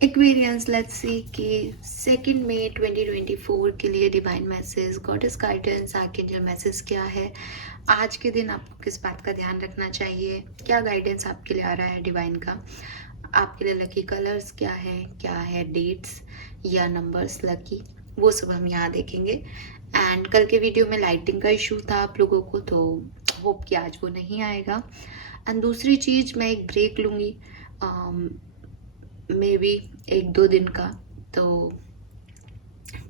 Aquarians, let's see कि 2 मई 2024 के लिए divine message, goddess guidance, archangel message क्या है। आज के दिन आपको किस बात का ध्यान रखना चाहिए, क्या गाइडेंस आपके लिए आ रहा है डिवाइन का। आपके लिए लकी कलर्स क्या है डेट्स या नंबर्स लकी, वो सब हम यहाँ देखेंगे। एंड कल के वीडियो में लाइटिंग का इशू था आप लोगों को, तो होप कि आज वो नहीं आएगा। एंड दूसरी चीज़, मैं एक ब्रेक लूँगी मे बी 1-2 दिन का। तो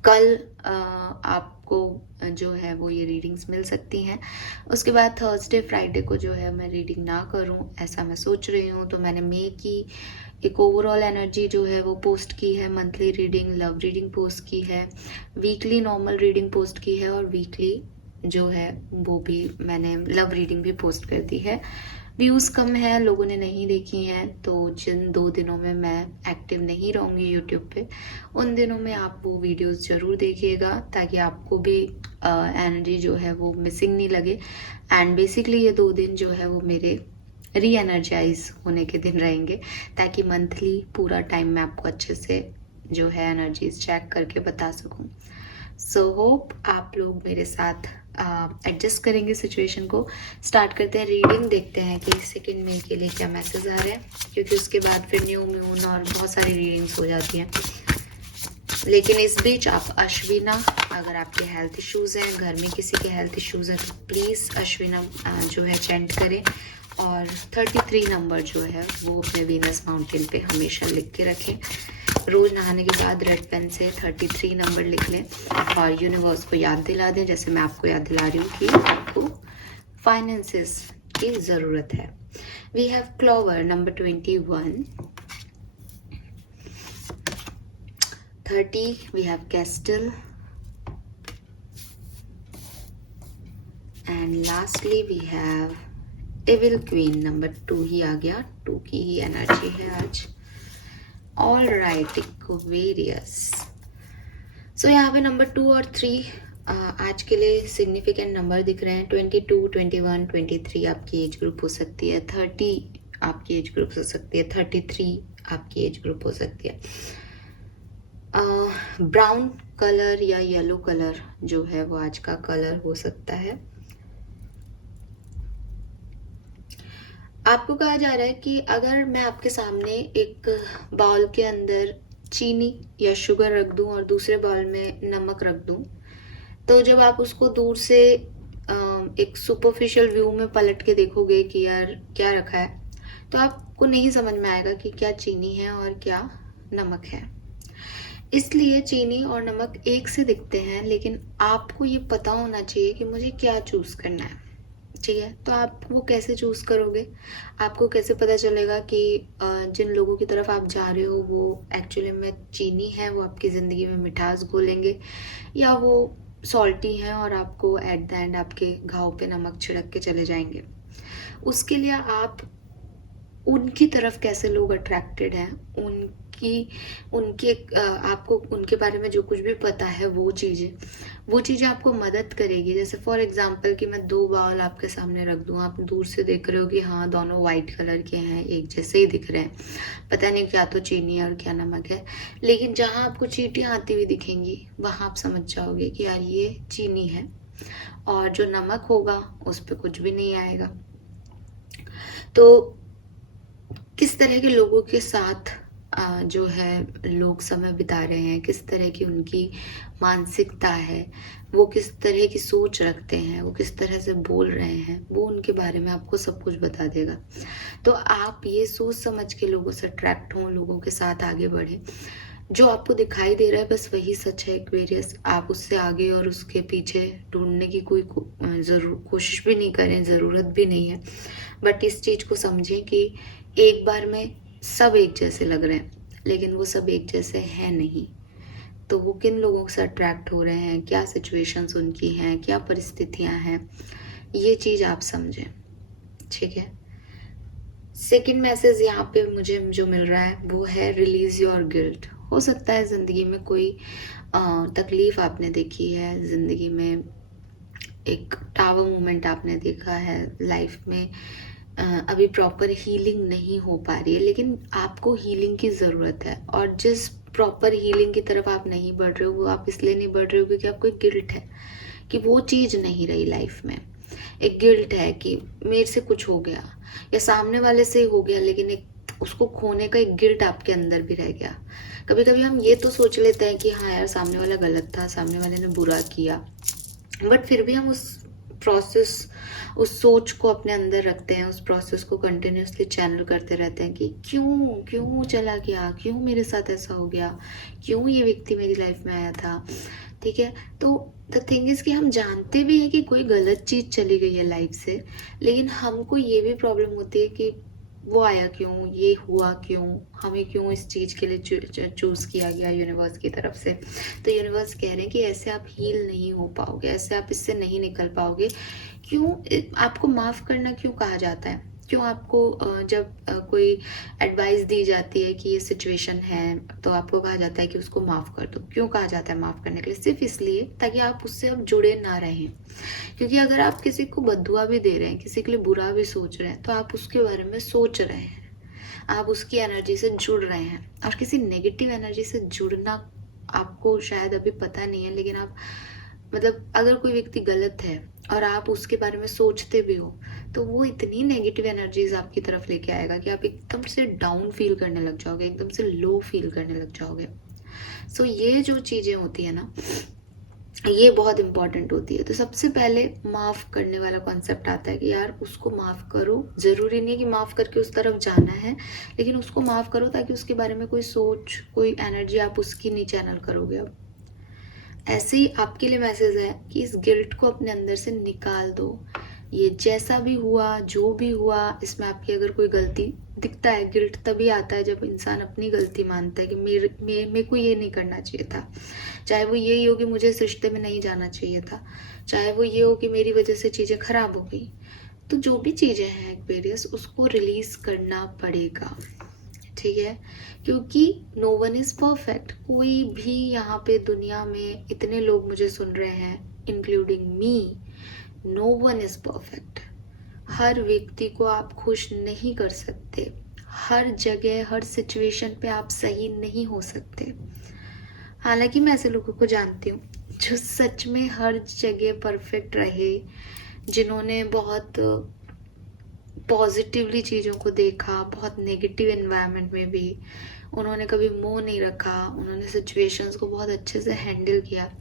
कल आपको जो है वो ये रीडिंग्स मिल सकती हैं। उसके बाद थर्सडे फ्राइडे को जो है मैं रीडिंग ना करूं, ऐसा मैं सोच रही हूं। तो मैंने मई की एक ओवरऑल एनर्जी जो है वो पोस्ट की है, monthly reading, love reading post की है, वीकली नॉर्मल रीडिंग पोस्ट की है, और वीकली जो है वो भी मैंने लव रीडिंग भी पोस्ट कर दी है। व्यूज़ कम है, लोगों ने नहीं देखी हैं, तो जिन 2 दिनों में मैं एक्टिव नहीं रहूँगी यूट्यूब पे, उन दिनों में आप वो वीडियोस ज़रूर देखिएगा, ताकि आपको भी एनर्जी जो है वो मिसिंग नहीं लगे। एंड बेसिकली ये 2 दिन जो है वो मेरे री एनर्जाइज होने के दिन रहेंगे, ताकि मंथली पूरा टाइम मैं आपको अच्छे से जो है एनर्जीज चेक करके बता सकूँ। सो होप आप लोग मेरे साथ एडजस्ट करेंगे सिचुएशन को। स्टार्ट करते हैं रीडिंग, देखते हैं कि 2 मई के लिए क्या मैसेज आ रहे हैं, क्योंकि उसके बाद फिर न्यू मून और बहुत सारी रीडिंग्स हो जाती हैं। लेकिन इस बीच आप अश्विना, अगर आपके हेल्थ इश्यूज़ हैं, घर में किसी के हेल्थ इश्यूज़ हैं, तो प्लीज़ अश्विना जो है चैंट करें। और 33 नंबर जो है वो अपने वीनस माउंटेन पे हमेशा लिख के रखें। रोज़ नहाने के बाद रेड पेन से 33 नंबर लिख लें और यूनिवर्स को याद दिला दें, जैसे मैं आपको याद दिला रही हूँ कि आपको फाइनेंसेस की ज़रूरत है। We have clover number 21, 30, we have castle, and lastly we have evil queen number 2 ही आ गया। 2 की ही एनर्जी है आज। ऑल राइट एक्वेरियस, सो यहाँ पे नंबर 2 और 3 आज के लिए सिग्निफिकेंट नंबर दिख रहे हैं। 22, 21, 23 आपकी एज ग्रुप हो सकती है, 30 आपकी एज ग्रुप हो सकती है, 33 आपकी एज ग्रुप हो सकती है। ब्राउन कलर या येलो कलर जो है वो आज का कलर हो सकता है। आपको कहा जा रहा है कि अगर मैं आपके सामने एक बाउल के अंदर चीनी या शुगर रख दूं और दूसरे बाउल में नमक रख दूं, तो जब आप उसको दूर से एक सुपरफिशियल व्यू में पलट के देखोगे कि यार क्या रखा है, तो आपको नहीं समझ में आएगा कि क्या चीनी है और क्या नमक है। इसलिए चीनी और नमक एक से दिखते हैं, लेकिन आपको ये पता होना चाहिए कि मुझे क्या चूज़ करना है। ठीक है, तो आप वो कैसे चूज़ करोगे? आपको कैसे पता चलेगा कि जिन लोगों की तरफ आप जा रहे हो वो एक्चुअली में चीनी है, वो आपकी ज़िंदगी में मिठास घोलेंगे, या वो सॉल्टी हैं और आपको एट द एंड आपके घाव पे नमक छिड़क के चले जाएंगे। उसके लिए आप उनकी तरफ कैसे लोग अट्रैक्टेड हैं, उनके आपको उनके बारे में जो कुछ भी पता है वो चीज़ें आपको मदद करेगी। जैसे फॉर एग्जांपल कि मैं 2 बाउल आपके सामने रख दूँ, आप दूर से देख रहे हो कि हाँ दोनों वाइट कलर के हैं, एक जैसे ही दिख रहे हैं, पता नहीं क्या तो चीनी है और क्या नमक है, लेकिन जहाँ आपको चींटियाँ आती हुई दिखेंगी वहाँ आप समझ जाओगे कि यार ये चीनी है, और जो नमक होगा उस पर कुछ भी नहीं आएगा। तो किस तरह के लोगों के साथ जो है लोग समय बिता रहे हैं, किस तरह की उनकी मानसिकता है, वो किस तरह की सोच रखते हैं, वो किस तरह से बोल रहे हैं, वो उनके बारे में आपको सब कुछ बता देगा। तो आप ये सोच समझ के लोगों से अट्रैक्ट हों, लोगों के साथ आगे बढ़ें। जो आपको दिखाई दे रहा है बस वही सच है एक्वेरियस, आप उससे आगे और उसके पीछे ढूंढने की कोई कोशिश भी नहीं करें, ज़रूरत भी नहीं है। बट इस चीज़ को समझें कि एक बार में सब एक जैसे लग रहे हैं, लेकिन वो सब एक जैसे हैं नहीं। तो वो किन लोगों से अट्रैक्ट हो रहे हैं, क्या सिचुएशंस उनकी हैं, क्या परिस्थितियां हैं, ये चीज़ आप समझें। ठीक है, सेकंड मैसेज यहाँ पे मुझे जो मिल रहा है वो है रिलीज योर गिल्ट। हो सकता है ज़िंदगी में कोई तकलीफ़ आपने देखी है, ज़िंदगी में एक टावर मोमेंट आपने देखा है, लाइफ में अभी प्रॉपर हीलिंग नहीं हो पा रही है, लेकिन आपको हीलिंग की ज़रूरत है। और जिस प्रॉपर हीलिंग की तरफ आप नहीं बढ़ रहे हो, वो आप इसलिए नहीं बढ़ रहे हो क्योंकि आपको एक गिल्ट है कि वो चीज़ नहीं रही लाइफ में। एक गिल्ट है कि मेरे से कुछ हो गया या सामने वाले से हो गया, लेकिन एक उसको खोने का एक गिल्ट आपके अंदर भी रह गया। कभी कभी हम ये तो सोच लेते हैं कि हाँ यार, सामने वाला गलत था, सामने वाले ने बुरा किया, बट फिर भी हम उस प्रोसेस, उस सोच को अपने अंदर रखते हैं, उस प्रोसेस को कंटिन्यूसली चैनल करते रहते हैं कि क्यों क्यों चला गया, क्यों मेरे साथ ऐसा हो गया, क्यों ये व्यक्ति मेरी लाइफ में आया था। ठीक है, तो द थिंग इज कि हम जानते भी हैं कि कोई गलत चीज़ चली गई है लाइफ से, लेकिन हमको ये भी प्रॉब्लम होती है कि वो आया क्यों, ये हुआ क्यों, हमें क्यों इस चीज़ के लिए चूज़ किया गया यूनिवर्स की तरफ से। तो यूनिवर्स कह रहे हैं कि ऐसे आप हील नहीं हो पाओगे, ऐसे आप इससे नहीं निकल पाओगे। क्यों आपको माफ़ करना क्यों कहा जाता है? क्यों आपको जब कोई एडवाइस दी जाती है कि ये सिचुएशन है, तो आपको कहा जाता है कि उसको माफ़ कर दो। क्यों कहा जाता है माफ़ करने के लिए? सिर्फ इसलिए ताकि आप उससे अब जुड़े ना रहें। क्योंकि अगर आप किसी को बद्दुआ भी दे रहे हैं, किसी के लिए बुरा भी सोच रहे हैं, तो आप उसके बारे में सोच रहे हैं, आप उसकी एनर्जी से जुड़ रहे हैं। और किसी नेगेटिव एनर्जी से जुड़ना आपको शायद अभी पता नहीं है, लेकिन आप मतलब अगर कोई व्यक्ति गलत है और आप उसके बारे में सोचते भी हो, तो वो इतनी नेगेटिव एनर्जीज आपकी तरफ लेके आएगा कि आप एकदम से डाउन फील करने लग जाओगे, एकदम से लो फील करने लग जाओगे। सो ये जो चीज़ें होती है ना, ये बहुत इंपॉर्टेंट होती है। तो सबसे पहले माफ़ करने वाला कॉन्सेप्ट आता है कि यार उसको माफ़ करो। ज़रूरी नहीं है कि माफ़ करके उस तरफ जाना है, लेकिन उसको माफ़ करो ताकि उसके बारे में कोई सोच, कोई एनर्जी आप उसकी नहीं चैनल करोगे। अब ऐसे ही आपके लिए मैसेज है कि इस गिल्ट को अपने अंदर से निकाल दो। ये जैसा भी हुआ, जो भी हुआ, इसमें आपकी अगर कोई गलती दिखता है, गिल्ट तभी आता है जब इंसान अपनी गलती मानता है कि मेरे को ये नहीं करना चाहिए था। चाहे वो यही हो कि मुझे इस रिश्ते में नहीं जाना चाहिए था, चाहे वो ये हो कि मेरी वजह से चीज़ें खराब हो गई। तो जो भी चीज़ें हैं एक्वेरियस, उसको रिलीज करना पड़ेगा। ठीक है, क्योंकि नो वन इज़ परफेक्ट। कोई भी यहाँ पे दुनिया में, इतने लोग मुझे सुन रहे हैं including me, no one is perfect. हर व्यक्ति को आप खुश नहीं कर सकते, हर जगह हर सिचुएशन पे आप सही नहीं हो सकते। हालांकि मैं ऐसे लोगों को जानती हूँ जो सच में हर जगह परफेक्ट रहे, जिन्होंने बहुत पॉजिटिवली चीज़ों को देखा, बहुत नेगेटिव एनवायरनमेंट में भी उन्होंने कभी मुंह नहीं रखा, उन्होंने सिचुएशंस को बहुत अच्छे से हैंडल किया।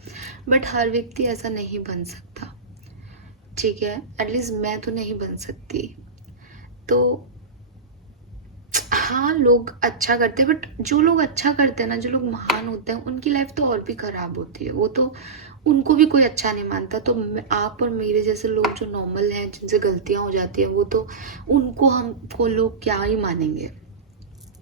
बट हर व्यक्ति ऐसा नहीं बन सकता। ठीक है, एटलीस्ट मैं तो नहीं बन सकती। तो हाँ, लोग अच्छा करते हैं, बट जो लोग अच्छा करते हैं ना, जो लोग महान होते हैं, उनकी लाइफ तो और भी खराब होती है। वो तो उनको भी कोई अच्छा नहीं मानता। तो आप और मेरे जैसे लोग जो नॉर्मल हैं, जिनसे गलतियां हो जाती हैं, वो तो उनको हमको लोग क्या ही मानेंगे,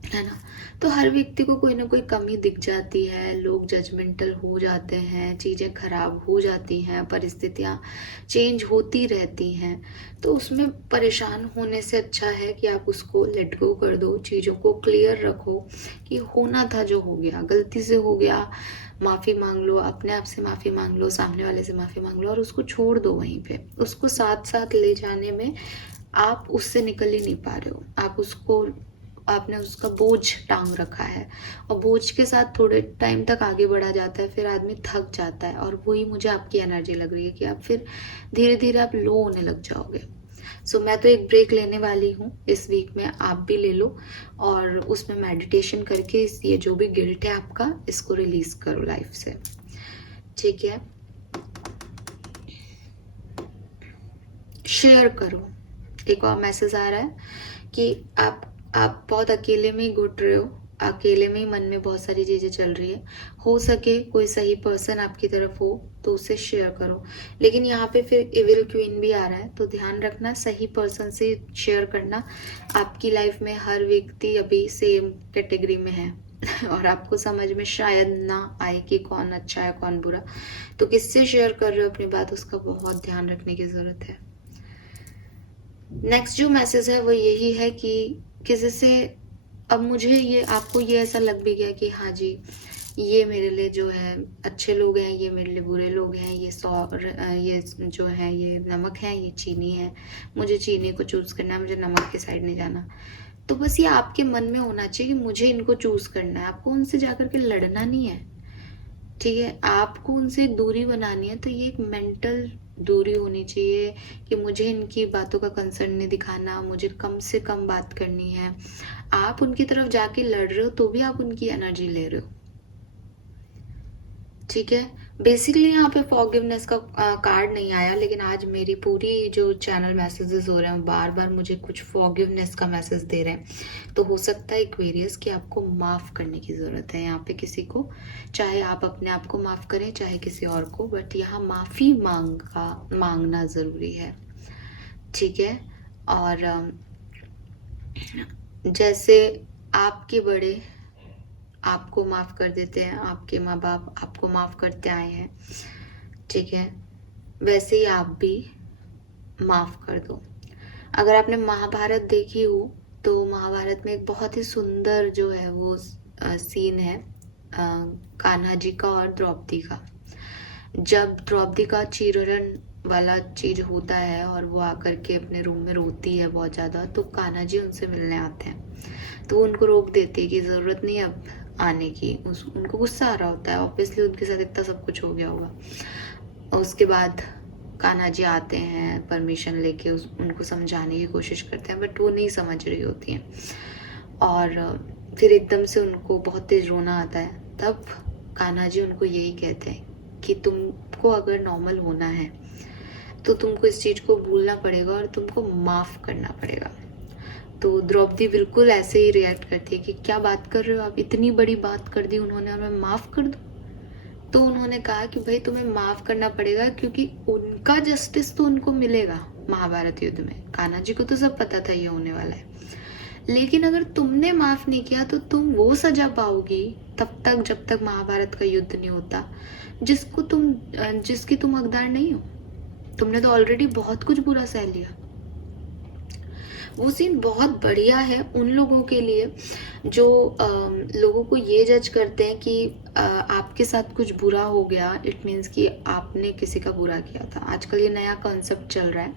है ना। तो हर व्यक्ति को कोई ना कोई कमी दिख जाती है, लोग जजमेंटल हो जाते हैं, चीज़ें खराब हो जाती हैं, परिस्थितियाँ चेंज होती रहती हैं। तो उसमें परेशान होने से अच्छा है कि आप उसको लेट गो कर दो, चीज़ों को क्लियर रखो कि होना था जो हो गया, गलती से हो गया, माफ़ी मांग लो, अपने आप से माफ़ी मांग लो, सामने वाले से माफ़ी मांग लो, और उसको छोड़ दो वहीं पे। उसको साथ साथ ले जाने में आप उससे निकल ही नहीं पा रहे हो, आप उसको, आपने उसका बोझ टांग रखा है, और बोझ के साथ थोड़े टाइम तक आगे बढ़ा जाता है, फिर आदमी थक जाता है। और वही मुझे आपकी एनर्जी लग रही है कि आप फिर धीरे धीरे आप लो होने लग जाओगे। सो मैं तो एक ब्रेक लेने वाली हूँ इस वीक में, आप भी ले लो, और उसमें मेडिटेशन करके ये जो भी गिल्ट है आपका, इसको रिलीज करो लाइफ से। ठीक है, शेयर करो। एक और मैसेज आ रहा है कि आप बहुत अकेले में ही घुट रहे हो, अकेले में ही मन में बहुत सारी चीज़ें चल रही है। हो सके कोई सही पर्सन आपकी तरफ हो तो उसे शेयर करो। लेकिन यहाँ पे फिर इविल क्वीन भी आ रहा है, तो ध्यान रखना, सही पर्सन से शेयर करना। आपकी लाइफ में हर व्यक्ति अभी सेम कैटेगरी में है और आपको समझ में शायद ना आए कि कौन अच्छा है कौन बुरा। तो किससे शेयर कर रहे हो अपनी बात, उसका बहुत ध्यान रखने की ज़रूरत है। नेक्स्ट जो मैसेज है वो यही है कि किसी से, अब मुझे ये, आपको ये ऐसा लग भी गया कि हाँ जी, ये मेरे लिए जो है अच्छे लोग हैं, ये मेरे लिए बुरे लोग हैं, ये जो है ये नमक है, ये चीनी है, मुझे चीनी को चूज़ करना है, मुझे नमक की साइड नहीं जाना। तो बस ये आपके मन में होना चाहिए कि मुझे इनको चूज़ करना है, आपको उनसे जाकर के लड़ना नहीं है, ठीक है? आपको उनसे एक दूरी बनानी है, तो ये एक मेंटल दूरी होनी चाहिए कि मुझे इनकी बातों का कंसर्न नहीं दिखाना, मुझे कम से कम बात करनी है। आप उनकी तरफ जाके लड़ रहे हो तो भी आप उनकी एनर्जी ले रहे हो, ठीक है? बेसिकली यहाँ पे फॉरगिवनेस का कार्ड नहीं आया, लेकिन आज मेरी पूरी जो चैनल मैसेजेस हो रहे हैं बार बार मुझे कुछ फॉरगिवनेस का मैसेज दे रहे हैं। तो हो सकता है एक्वेरियस कि आपको माफ़ करने की ज़रूरत है यहाँ पे किसी को, चाहे आप अपने आप को माफ़ करें चाहे किसी और को, बट यहाँ माफ़ी मांगना ज़रूरी है, ठीक है? और जैसे आपके बड़े आपको माफ़ कर देते हैं, आपके माँ बाप आपको माफ़ करते आए हैं, ठीक है? वैसे ही आप भी माफ़ कर दो। अगर आपने महाभारत देखी हो तो महाभारत में एक बहुत ही सुंदर जो है वो सीन है कान्हा जी का और द्रौपदी का। जब द्रौपदी का चीरहरण वाला चीज होता है और वो आकर के अपने रूम में रोती है बहुत ज़्यादा, तो कान्हा जी उनसे मिलने आते हैं, तो उनको रोक देते हैं कि ज़रूरत नहीं अब आने की। उनको गुस्सा आ रहा होता है, ऑब्वियसली उनके साथ इतना सब कुछ हो गया होगा। उसके बाद कान्हा जी आते हैं परमिशन लेके, उनको समझाने की कोशिश करते हैं, बट वो नहीं समझ रही होती हैं। और फिर एकदम से उनको बहुत तेज रोना आता है। तब कान्हा जी उनको यही कहते हैं कि तुमको अगर नॉर्मल होना है तो तुमको इस चीज़ को भूलना पड़ेगा और तुमको माफ़ करना पड़ेगा। तो द्रौपदी बिल्कुल ऐसे ही रिएक्ट करती है कि क्या बात कर रहे हो आप, इतनी बड़ी बात कर दी उन्होंने और मैं माफ़ कर दूँ? तो उन्होंने कहा कि भाई तुम्हें माफ़ करना पड़ेगा क्योंकि उनका जस्टिस तो उनको मिलेगा महाभारत युद्ध में। कान्हा जी को तो सब पता था ये होने वाला है, लेकिन अगर तुमने माफ़ नहीं किया तो तुम वो सजा पाओगी तब तक जब तक महाभारत का युद्ध नहीं होता जिसकी तुम हकदार नहीं हो। तुमने तो ऑलरेडी बहुत कुछ बुरा सह लिया। वो सीन बहुत बढ़िया है उन लोगों के लिए जो लोगों को ये जज करते हैं कि आपके साथ कुछ बुरा हो गया, इट मीन्स कि आपने किसी का बुरा किया था। आजकल ये नया कॉन्सेप्ट चल रहा है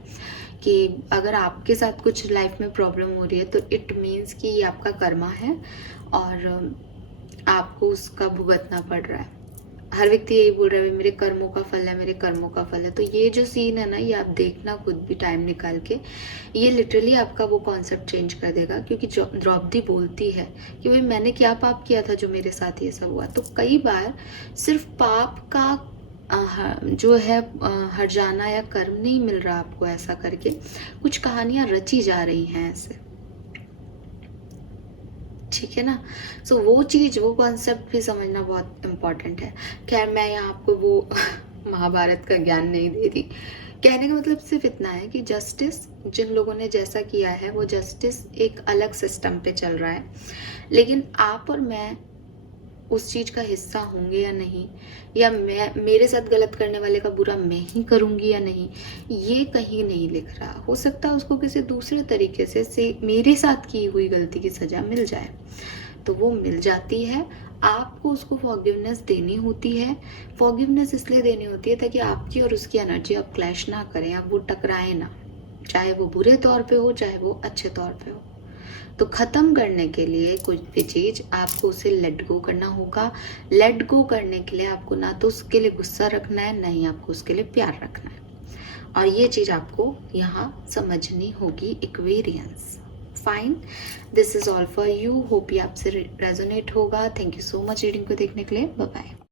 कि अगर आपके साथ कुछ लाइफ में प्रॉब्लम हो रही है तो इट मीन्स कि ये आपका कर्मा है और आपको उसका भुगतना पड़ रहा है। हर व्यक्ति यही बोल रहा है मेरे कर्मों का फल है, मेरे कर्मों का फल है। तो ये जो सीन है ना, ये आप देखना खुद भी टाइम निकाल के, ये लिटरली आपका वो कॉन्सेप्ट चेंज कर देगा। क्योंकि द्रौपदी बोलती है कि भाई मैंने क्या पाप किया था जो मेरे साथ ये सब हुआ। तो कई बार सिर्फ पाप का जो है हट जाना या कर्म नहीं मिल रहा आपको, ऐसा करके कुछ कहानियां रची जा रही हैं ऐसे, ठीक है ना? सो वो चीज़, वो कॉन्सेप्ट भी समझना बहुत इम्पॉर्टेंट है। खैर मैं यहाँ आपको वो महाभारत का ज्ञान नहीं दे रही। कहने का मतलब सिर्फ इतना है कि जस्टिस जिन लोगों ने जैसा किया है वो जस्टिस एक अलग सिस्टम पे चल रहा है, लेकिन आप और मैं उस चीज़ का हिस्सा होंगे या नहीं, या मेरे साथ गलत करने वाले का बुरा मैं ही करूँगी या नहीं, ये कहीं नहीं लिख रहा। हो सकता है उसको किसी दूसरे तरीके से मेरे साथ की हुई गलती की सज़ा मिल जाए, तो वो मिल जाती है। आपको उसको फॉरगिवनेस देनी होती है। फॉरगिवनेस इसलिए देनी होती है ताकि आपकी और उसकी एनर्जी अब क्लैश ना करें, अब वो टकराए ना, चाहे वो बुरे तौर पे हो चाहे वो अच्छे तौर पे हो। तो ख़त्म करने के लिए कुछ भी चीज़ आपको उसे लेट गो करना होगा। लेट गो करने के लिए आपको ना तो उसके लिए गुस्सा रखना है, ना ही आपको उसके लिए प्यार रखना है। और ये चीज़ आपको यहाँ समझनी होगी Aquarians. Fine, this is all for you. Hope ये आपसे रेजोनेट होगा। Thank you so much reading को देखने के लिए। Bye bye.